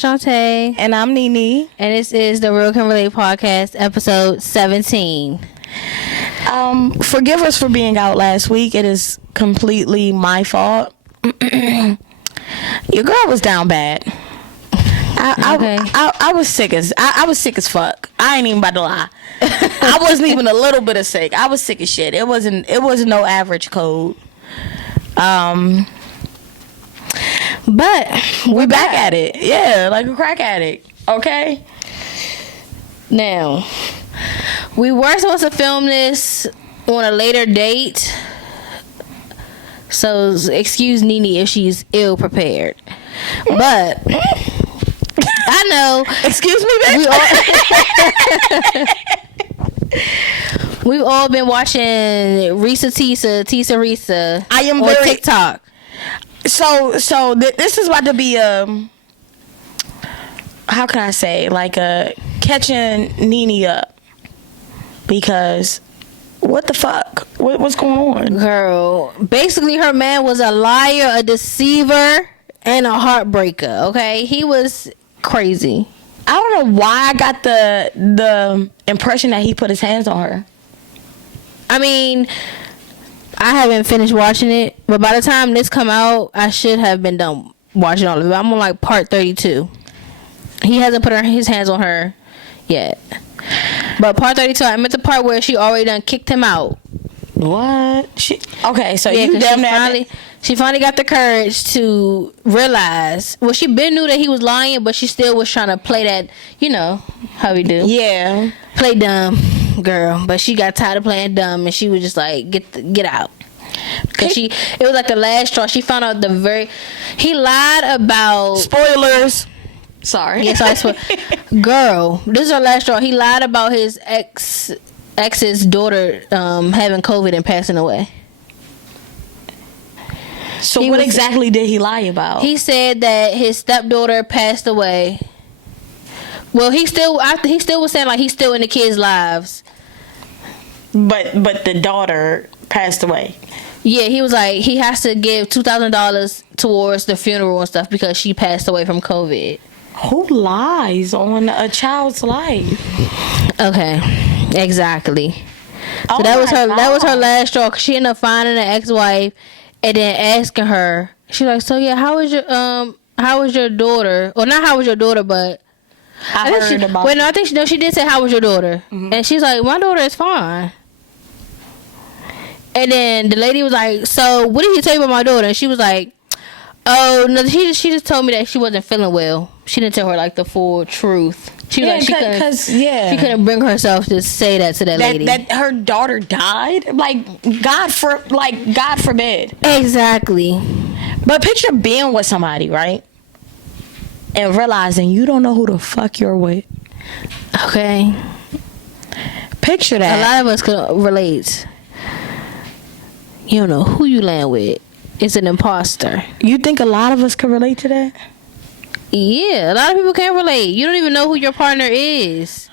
Shantae. And I'm Nene. And this is the Real Can Relate podcast, episode 17. Forgive us for being out last week. It is completely my fault. Your girl was down bad. I was sick as I was sick as fuck. I ain't even about to lie. I wasn't even a little bit of sick. I was sick as shit. It wasn't no average cold. But we're back at it. Yeah, like a crack addict. Okay. Now, we were supposed to film this on a later date. So excuse Nene if she's ill prepared. But I know. Excuse me, bitch. We've all been watching REESA, TEESA, REESA. I am on TikTok. So this is about to be how can I say, like catching Nene up, because what the fuck? What's going on? Girl, basically her man was a liar, a deceiver, and a heartbreaker. Okay, he was crazy. I don't know why I got the impression that he put his hands on her. I mean, I haven't finished watching it, but by the time this come out, I should have been done watching all of it. I'm on like part 32. He hasn't put his hands on her yet. But part 32, I'm at the part where she already done kicked him out. What? Okay, so yeah, you damn she finally got the courage to realize. Well, she been knew that he was lying, but she still was trying to play that, you know, how we do. Yeah. Play dumb, girl. But she got tired of playing dumb, and she was just like, get out. Cause it was like the last straw. She found out he lied about. Spoilers. Sorry. Yeah, sorry. Girl, this is her last straw. He lied about his ex's daughter having COVID and passing away. So what exactly did he lie about? He said that his stepdaughter passed away. Well, he still was saying like he's still in the kids' lives. But the daughter passed away. Yeah, he was like he has to give $2,000 towards the funeral and stuff because she passed away from COVID. Who lies on a child's life? Okay, exactly. So that was her last straw. She ended up finding an ex-wife and then asking her. She like, so yeah, how was your daughter? Or not how was your daughter, but I heard about. Wait, no, I think she did say how was your daughter, and she's like, my daughter is fine. And then the lady was like, so what did he tell you about my daughter? And she was like, oh no, she just told me that she wasn't feeling well. She didn't tell her like the full truth. She was she couldn't bring herself to say that to that lady. That her daughter died. God forbid. Exactly. But picture being with somebody, right, and realizing you don't know who the fuck you're with. Okay. Picture that. A lot of us could relate. You don't know who you land with. It's an imposter. You think a lot of us could relate to that? Yeah, a lot of people can't relate. You don't even know who your partner is.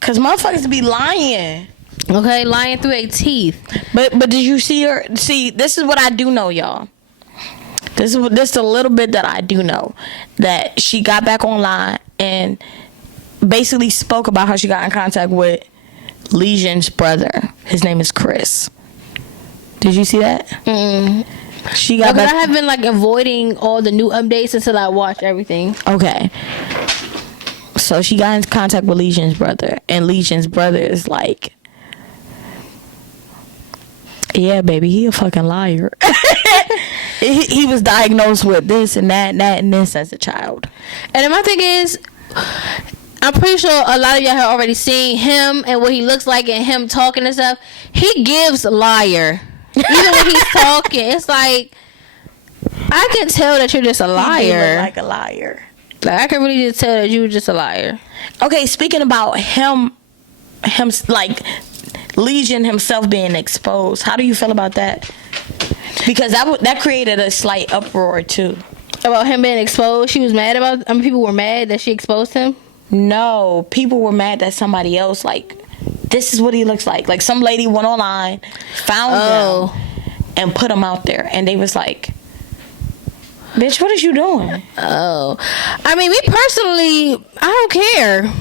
Cause motherfuckers be lying. Okay, lying through their teeth. But did you see her? See, this is what I do know, y'all. This is a little bit that I do know. That she got back online and basically spoke about how she got in contact with Legion's brother. His name is Chris. Did you see that? Mm-mm. She got back. I have been like avoiding all the new updates until I watch everything. Okay. So she got in contact with Legion's brother, and Legion's brother is like, yeah, baby, he a fucking liar. he was diagnosed with this and that and this as a child. And then my thing is, I'm pretty sure a lot of y'all have already seen him and what he looks like and him talking and stuff. He gives liar. Even when he's talking, it's like I can tell that you're just a liar. He look like a liar. Like I can really just tell that you were just a liar. Okay, speaking about him like Legion himself being exposed. How do you feel about that? Because that created a slight uproar too. About him being exposed, she was mad about. People were mad that she exposed him. No, people were mad that somebody else this is what he looks like. Like some lady went online, found him, and put him out there, and they was like, Bitch, what is you doing? Oh, I mean, me personally, I don't care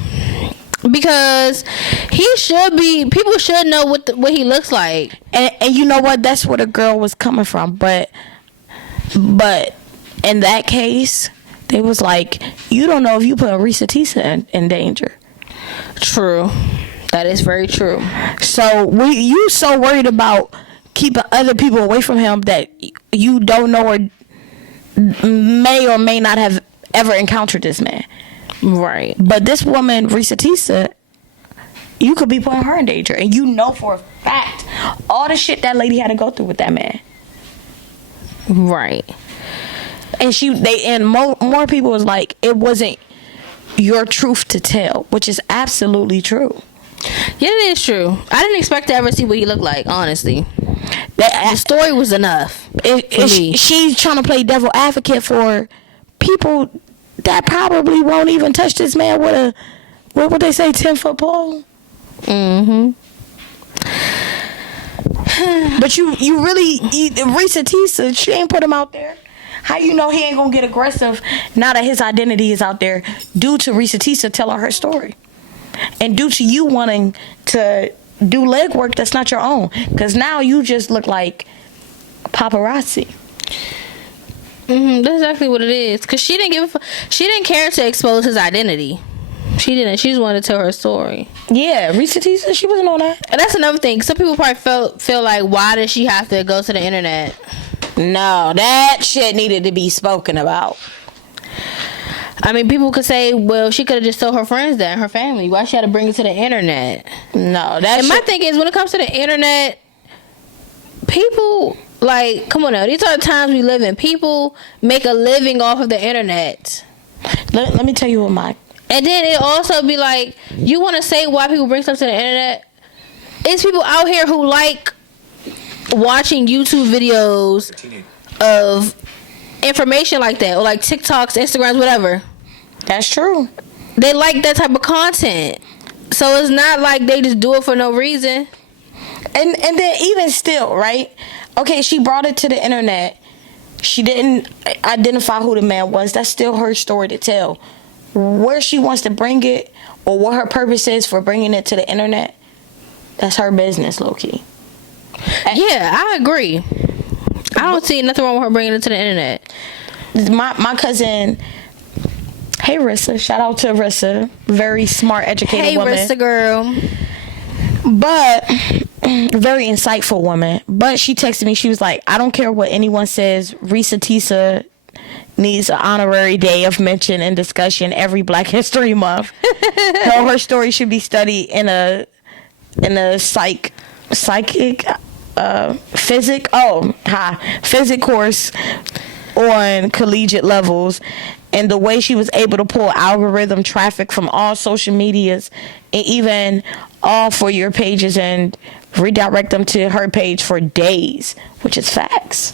because people should know what he looks like. And you know what? That's where the girl was coming from. But in that case, they was like, you don't know if you put REESA TEESA in danger. True. That is very true. So you so worried about keeping other people away from him that you don't know or may or may not have ever encountered this man. Right. But this woman, REESA TEESA, you could be putting her in danger. And you know for a fact all the shit that lady had to go through with that man. Right. And more people was like, it wasn't your truth to tell, which is absolutely true. Yeah, it is true. I didn't expect to ever see what he looked like, honestly. The story was enough for me. She's trying to play devil advocate for people that probably won't even touch this man with what would they say, 10-foot pole? Mm-hmm. But you really, REESA TEESA, she ain't put him out there. How you know he ain't gonna get aggressive now that his identity is out there due to REESA TEESA telling her story? And due to you wanting to do legwork that's not your own. Because now you just look like paparazzi. Mm-hmm, that's exactly what it is. Because she didn't care to expose his identity. She didn't. She just wanted to tell her story. Yeah, REESA TEESA, she wasn't on that. And that's another thing. Some people probably feel like, why does she have to go to the internet? No, that shit needed to be spoken about. I mean, people could say, well, she could have just told her friends that and her family. Why she had to bring it to the internet? No, that's... And my thing is, when it comes to the internet, people, like, come on now. These are the times we live in. People make a living off of the internet. Let me tell you what my... And then it also be like, you want to say why people bring stuff to the internet? It's people out here who like watching YouTube videos of information like that, or like TikToks, Instagrams, whatever. That's true. They like that type of content, so it's not like they just do it for no reason. And then even still, right? Okay, she brought it to the internet. She didn't identify who the man was. That's still her story to tell. Where she wants to bring it, or what her purpose is for bringing it to the internet, that's her business, low-key. Yeah, I agree. I don't see nothing wrong with her bringing it to the internet. My cousin, hey REESA, shout out to REESA, very smart, educated woman. Hey REESA girl. But very insightful woman. But she texted me, she was like, I don't care what anyone says, REESA TEESA needs an honorary day of mention and discussion every Black History Month. Her story should be studied in a psychic physics course on collegiate levels. And the way she was able to pull algorithm traffic from all social medias and even all for your pages and redirect them to her page for days, which is facts.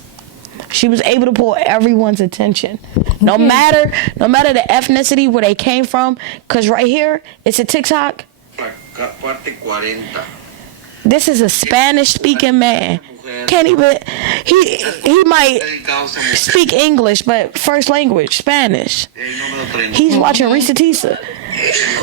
She was able to pull everyone's attention, no matter the ethnicity where they came from. Cause right here, it's a TikTok. This is a Spanish-speaking man. Can't even. He might speak English, but first language Spanish. He's watching REESA TEESA.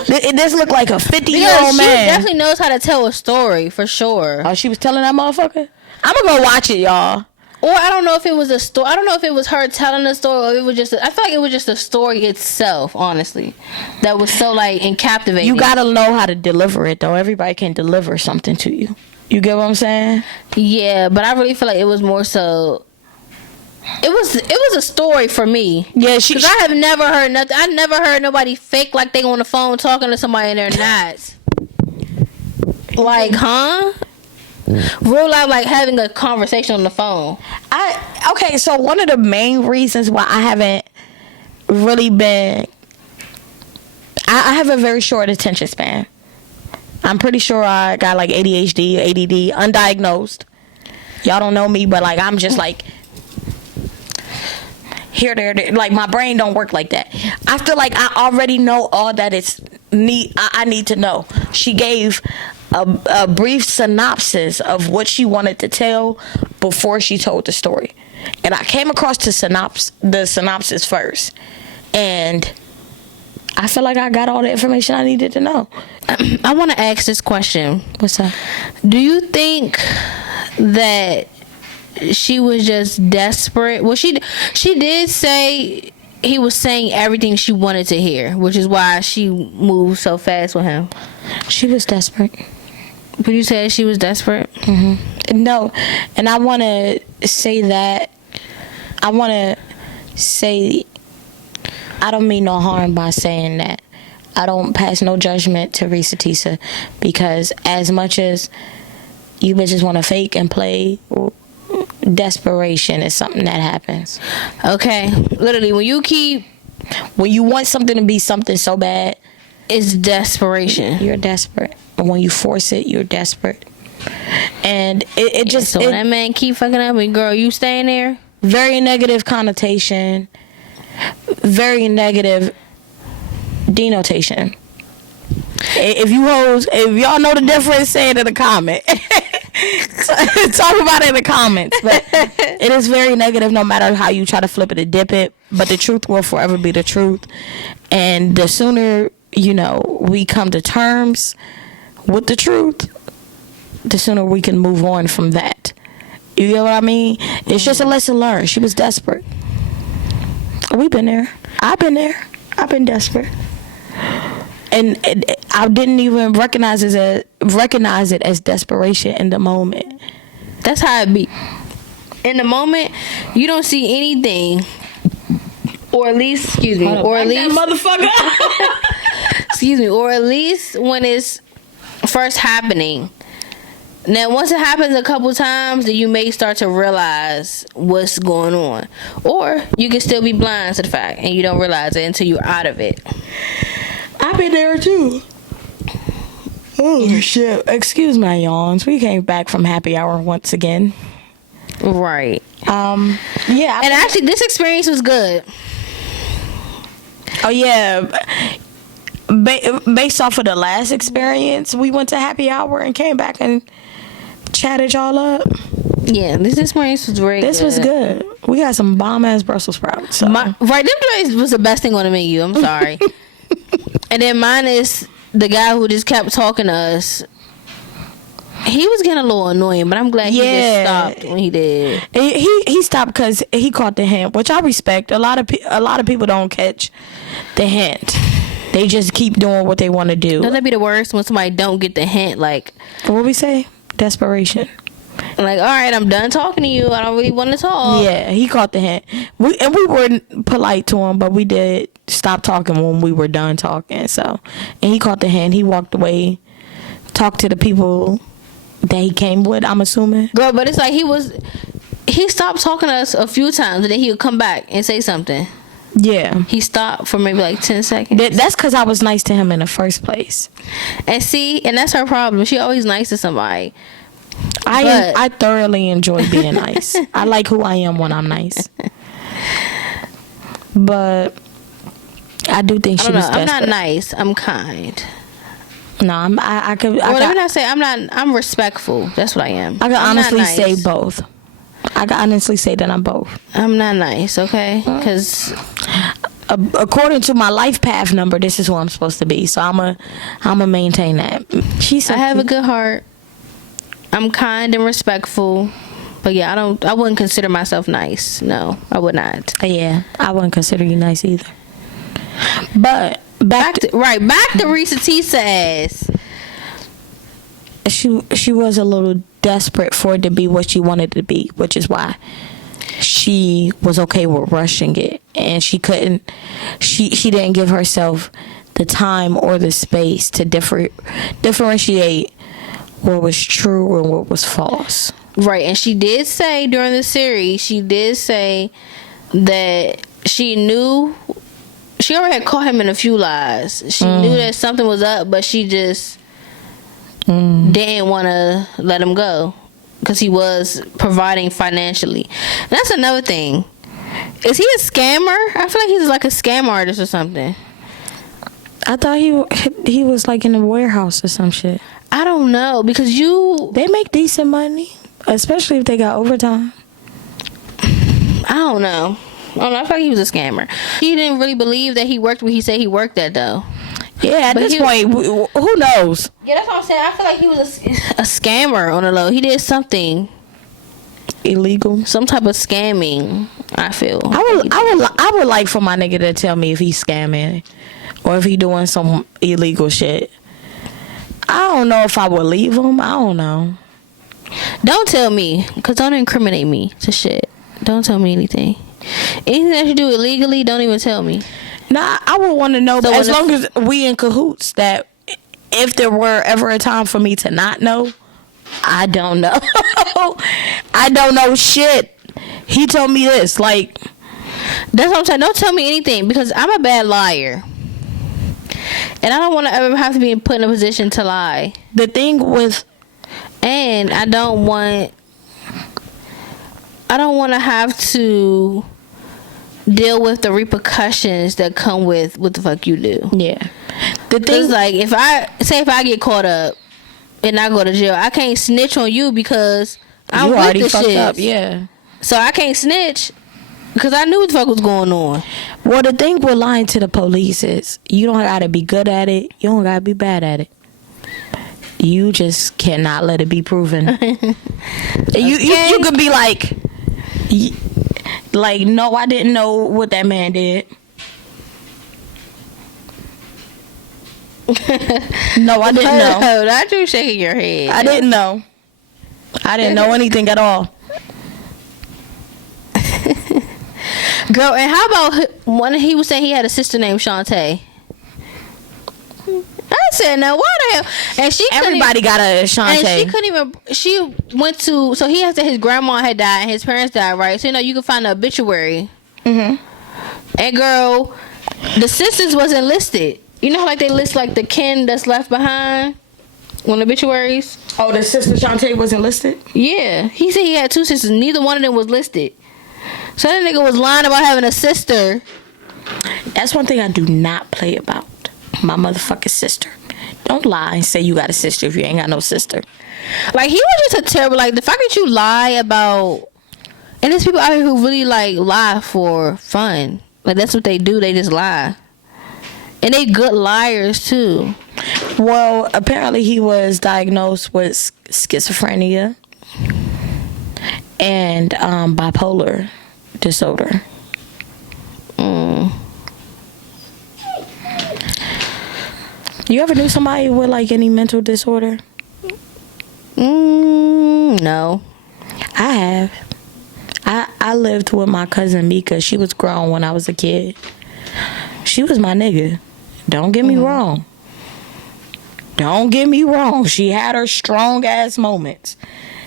This look like a 50-year-old man. She definitely knows how to tell a story for sure. Oh, she was telling that motherfucker. I'm gonna go watch it, y'all. Or I don't know if it was a story. I don't know if it was her telling the story, or if it was just. I feel like it was just the story itself, honestly, that was so like captivating. You gotta know how to deliver it, though. Everybody can deliver something to you. You get what I'm saying? Yeah, but I really feel like it was more so. It was a story for me. Yeah, because I have never heard nothing. I never heard nobody fake like they on the phone talking to somebody and they're not. Like, huh? Real life, like having a conversation on the phone. Okay, so one of the main reasons why I haven't really been, I have a very short attention span. I'm pretty sure I got like ADHD, ADD, undiagnosed. Y'all don't know me, but like I'm just like here, there. Like my brain don't work like that. I feel like I already know all that I need to know. She gave a brief synopsis of what she wanted to tell before she told the story. and I came across the synopsis first, and I feel like I got all the information I needed to know. I want to ask this question. What's that? Do you think that she was just desperate? Well, she did say he was saying everything she wanted to hear, which is why she moved so fast with him. She was desperate. But you said she was desperate? Mm-hmm. No, and I want to say that. I want to say I don't mean no harm by saying that. I don't pass no judgment to REESA TEESA, because as much as you bitches want to fake and play, desperation is something that happens. Okay. Literally, when you want something to be something so bad, it's desperation. You're desperate. And when you force it, you're desperate. And it just... So when that man keep fucking up and girl, you staying there? Very negative connotation. Very negative denotation. If y'all know the difference, say it in the comment. Talk about it in the comments. But it is very negative no matter how you try to flip it and dip it. But the truth will forever be the truth. And the sooner, we come to terms with the truth, the sooner we can move on from that. You get what I mean? It's just a lesson learned. She was desperate. We've been there. I've been there. I've been desperate. And I didn't even recognize it as desperation in the moment. That's how it be. In the moment, you don't see anything, or at least, motherfucker. Or at least when it's first happening. Now, once it happens a couple times, then you may start to realize what's going on. Or you can still be blind to the fact, and you don't realize it until you're out of it. I've been there, too. Oh, shit. Excuse my yawns. We came back from happy hour once again. Right. Yeah. And actually, this experience was good. Oh, yeah. Based off of the last experience, we went to happy hour and came back and chatted y'all up. Yeah, this experience was very good. This was good. We got some bomb-ass Brussels sprouts. So. Right, them drinks was the best thing on the menu. I'm sorry. And then mine is the guy who just kept talking to us. He was getting a little annoying, but I'm glad he just stopped when he did. He stopped because he caught the hint, which I respect. A lot of people don't catch the hint. They just keep doing what they want to do. Don't that be the worst when somebody don't get the hint? Like, what we say? Desperation. Like, all right, I'm done talking to you. I don't really want to talk. Yeah, he caught the hint. We weren't polite to him, but we did stop talking when we were done talking. So, and he caught the hint. He walked away, talked to the people that he came with, I'm assuming. Girl, but it's like he stopped talking to us a few times, and then he would come back and say something. Yeah. He stopped for maybe like 10 seconds. That's because I was nice to him in the first place. And that's her problem. She always nice to somebody. I thoroughly enjoy being nice. I like who I am when I'm nice. But I do think she was desperate. I'm not nice. I'm kind. No, I'm respectful. That's what I am. I can honestly say both. I can honestly say that I'm both. I'm not nice, okay? Because according to my life path number, this is who I'm supposed to be. So I'm a maintain that. I have a good heart. I'm kind and respectful. But yeah, I wouldn't consider myself nice. No, I would not. Yeah, I wouldn't consider you nice either. But back to REESA TEESA ass. She was a little desperate for it to be what she wanted it to be, which is why she was okay with rushing it, and she didn't give herself the time or the space to differentiate what was true and what was false. Right, and she did say during the series, that she knew, she already had caught him in a few lies. She knew that something was up, but she just didn't want to let him go because he was providing financially. And that's another thing. Is he a scammer? I feel like he's like a scam artist or something. I thought he was like in a warehouse or some shit. I don't know, because they make decent money, especially if they got overtime. don't know. I don't know. I feel like he was a scammer. He didn't really believe that he worked where he said he worked at, though. Yeah, at this point, who knows? Yeah, that's what I'm saying. I feel like he was a scammer on the low. He did something illegal, some type of scamming. I feel. I would like for my nigga to tell me if he's scamming or if he doing some illegal shit. I don't know if I would leave him. I don't know. Don't tell me, cause don't incriminate me to shit. Don't tell me anything. Anything that you do illegally, don't even tell me. Nah, I would want to know, so as long as we in cahoots, that if there were ever a time for me to not know, I don't know. I don't know shit. He told me this, like, that's what I'm saying. Don't tell me anything, because I'm a bad liar. And I don't want to ever have to be put in a position to lie. The thing with... And I don't want to have to deal with the repercussions that come with what the fuck you do. Yeah. The thing is, like, if I get caught up and I go to jail, I can't snitch on you because I'm you with already the fucked shit. Up, yeah. So I can't snitch because I knew what the fuck was going on. Well, the thing with lying to the police is you don't gotta be good at it. You don't gotta be bad at it. You just cannot let it be proven. You could be like, no, I didn't know what that man did. No, I didn't know. No, not you shaking your head. I didn't know. I didn't know anything at all. Girl, and how about when he was saying he had a sister named Shantae? I said, now why the hell? And everybody got a Shantae. And she couldn't even. She went to. So he has that his grandma had died and his parents died, right? So you can find the obituary. And girl, the sisters wasn't listed. You know how like they list like the kin that's left behind on obituaries. Oh, the sister Shantae wasn't listed. Yeah, he said he had two sisters. Neither one of them was listed. So that nigga was lying about having a sister. That's one thing I do not play about. My motherfucking sister. Don't lie and say you got a sister if you ain't got no sister. Like, he was just a terrible, like, the fact that you lie about, and there's people out here who really like lie for fun. Like, that's what they do. They just lie. And they good liars too. Well, apparently he was diagnosed with schizophrenia and bipolar disorder. You ever knew somebody with like any mental disorder? No. I have. I lived with my cousin Mika. She was grown when I was a kid. She was my nigga. Don't get me wrong. Don't get me wrong. She had her strong ass moments.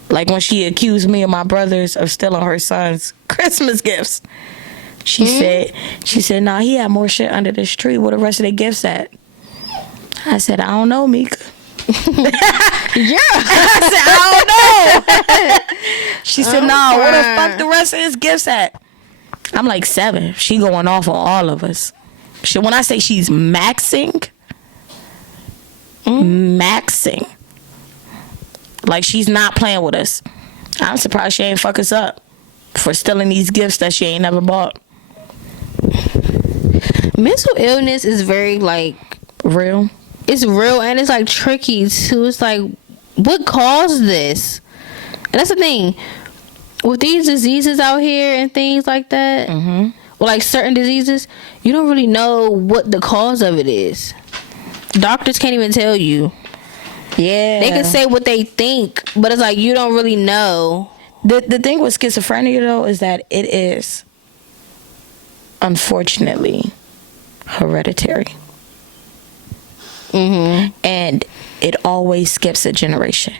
Like when she accused me and my brothers of stealing her son's Christmas gifts. She said, nah, he had more shit under this tree. Where the rest of the gifts at? I said, I don't know, Mika. Yeah. I said, I don't know. She said, nah, where the fuck the rest of his gifts at? I'm like 7. She going off on all of us. When I say she's maxing, like she's not playing with us. I'm surprised she ain't fuck us up for stealing these gifts that she ain't never bought. Mental illness is very like real. It's real and it's like tricky too. It's like, what caused this? And that's the thing with these diseases out here and things like that. Or like certain diseases, you don't really know what the cause of it is. Doctors can't even tell you. Yeah, they can say what they think, but it's like you don't really know. The thing with schizophrenia though is that it is unfortunately hereditary. And it always skips a generation.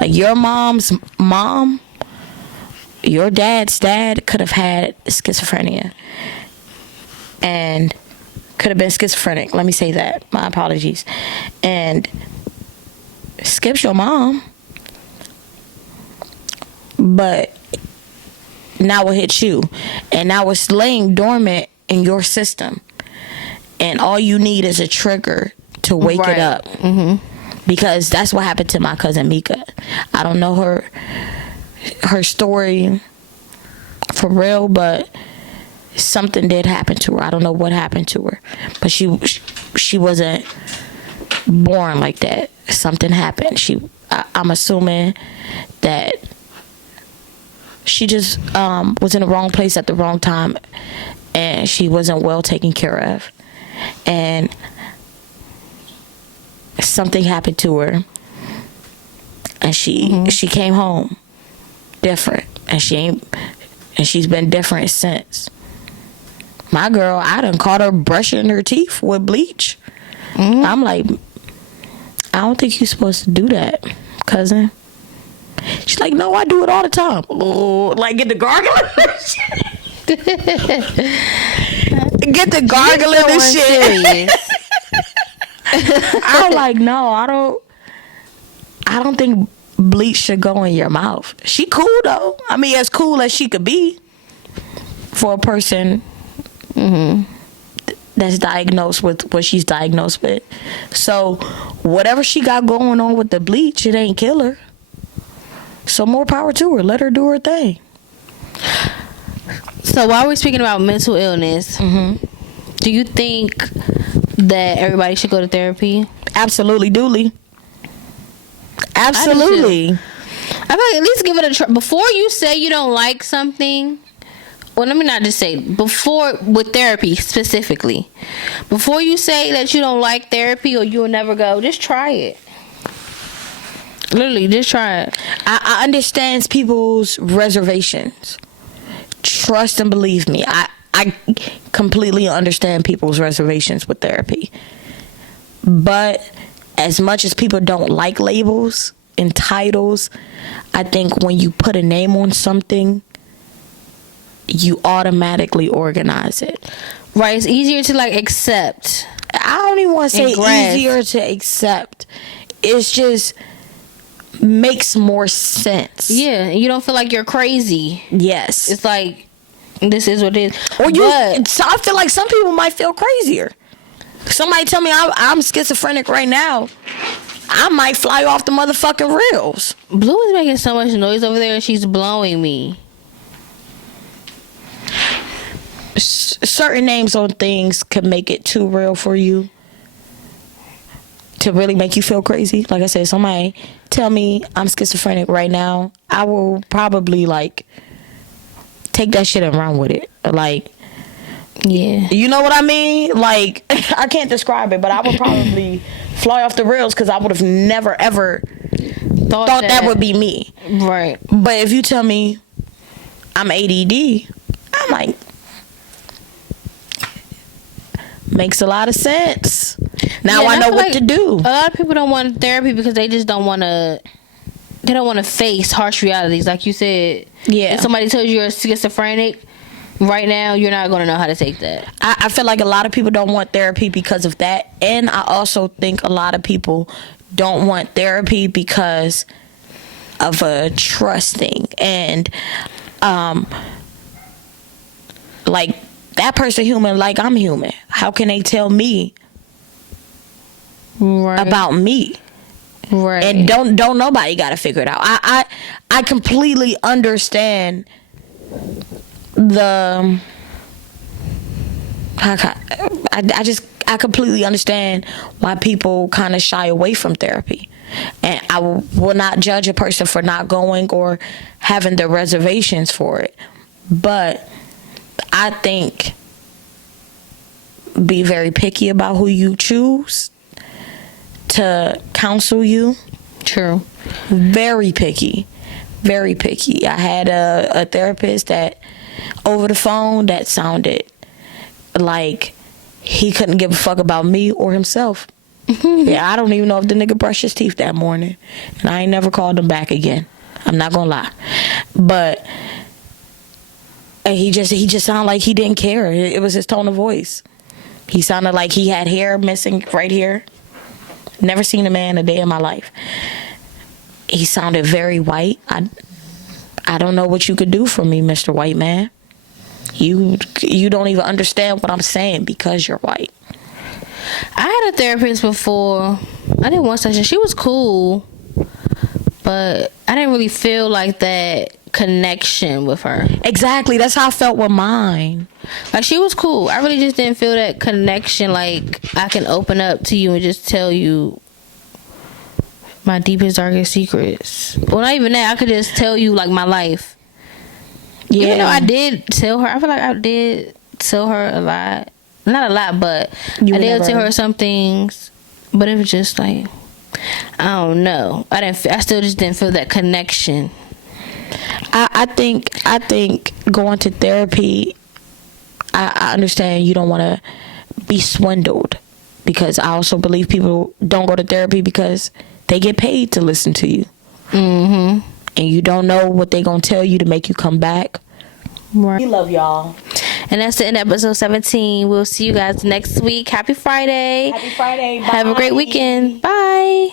Like your mom's mom, your dad's dad could have had schizophrenia and could have been schizophrenic. Let me say that. My apologies. And skips your mom, but now it hits you, and now it's laying dormant in your system, and all you need is a trigger to wake it up. Because that's what happened to my cousin Mika. I don't know her story for real, but something did happen to her. I don't know what happened to her, but she wasn't born like that. Something happened. I'm assuming that she just was in the wrong place at the wrong time, and she wasn't well taken care of, and something happened to her, and she came home different, and she's been different since. My girl, I done caught her brushing her teeth with bleach. I'm like, I don't think you're supposed to do that, cousin. She's like, no, I do it all the time. Oh, like get the gargling get the gargling and shit. I'm like, no, I don't think bleach should go in your mouth. She cool though. I mean, as cool as she could be for a person that's diagnosed with what she's diagnosed with. So whatever she got going on with the bleach, it ain't kill her. So more power to her. Let her do her thing. So while we're speaking about mental illness, do you think that everybody should go to therapy? Absolutely, duly. Absolutely. I feel like at least give it a try. Before you say you don't like something, well, let me not just say, before, with therapy specifically, before you say that you don't like therapy or you'll never go, just try it. Literally, just try it. I understand people's reservations. Trust and believe me, I completely understand people's reservations with therapy. But as much as people don't like labels and titles, I think when you put a name on something, you automatically organize it. Right, it's easier to like accept. I don't even want to say easier to accept. It's just makes more sense. Yeah, you don't feel like you're crazy. Yes. It's like, this is what it is. So I feel like some people might feel crazier. Somebody tell me I'm schizophrenic right now, I might fly off the motherfucking rails. Blue is making so much noise over there, she's blowing me. Certain names on things could make it too real for you to really make you feel crazy. Like I said, somebody tell me I'm schizophrenic right now, I will probably like take that shit and run with it. Like, yeah, you know what I mean? Like, I can't describe it, but I would probably fly off the rails because I would have never ever thought that would be me. Right. But if you tell me I'm ADD, I'm like, makes a lot of sense. Now I know what to do. A lot of people don't want therapy because they just don't want to. They don't want to face harsh realities, like you said. Yeah. If somebody tells you you're schizophrenic right now, you're not going to know how to take that. I feel like a lot of people don't want therapy because of that, and I also think a lot of people don't want therapy because of a trusting and like that person human like I'm human. How can they tell me about me? Right. And don't nobody got to figure it out. I completely understand the I completely understand why people kind of shy away from therapy. And I will not judge a person for not going or having their reservations for it. But I think be very picky about who you choose to counsel you. True. Very picky. Very picky. I had a therapist that over the phone that sounded like he couldn't give a fuck about me or himself. Yeah, I don't even know if the nigga brushed his teeth that morning. And I ain't never called him back again. I'm not gonna lie. But he just sounded like he didn't care. It was his tone of voice. He sounded like he had hair missing right here. Never seen a man a day in my life. He sounded very white. I don't know what you could do for me, Mr. White Man. You don't even understand what I'm saying because you're white. I had a therapist before. I did one session. She was cool, but I didn't really feel like that connection with her. Exactly. That's how I felt with mine. Like, she was cool. I really just didn't feel that connection. Like, I can open up to you and just tell you my deepest, darkest secrets. Well, not even that. I could just tell you, like, my life. Yeah. Even though I did tell her, I feel like I did tell her a lot. Not a lot, but I did tell her some things. But it was just like, I don't know. I still just didn't feel that connection. I think going to therapy, I understand you don't want to be swindled, because I also believe people don't go to therapy because they get paid to listen to you. Mm-hmm. And you don't know what they're going to tell you to make you come back. Right. We love y'all. And that's the end of episode 17. We'll see you guys next week. Happy Friday. Happy Friday. Bye. Have a great weekend. Bye.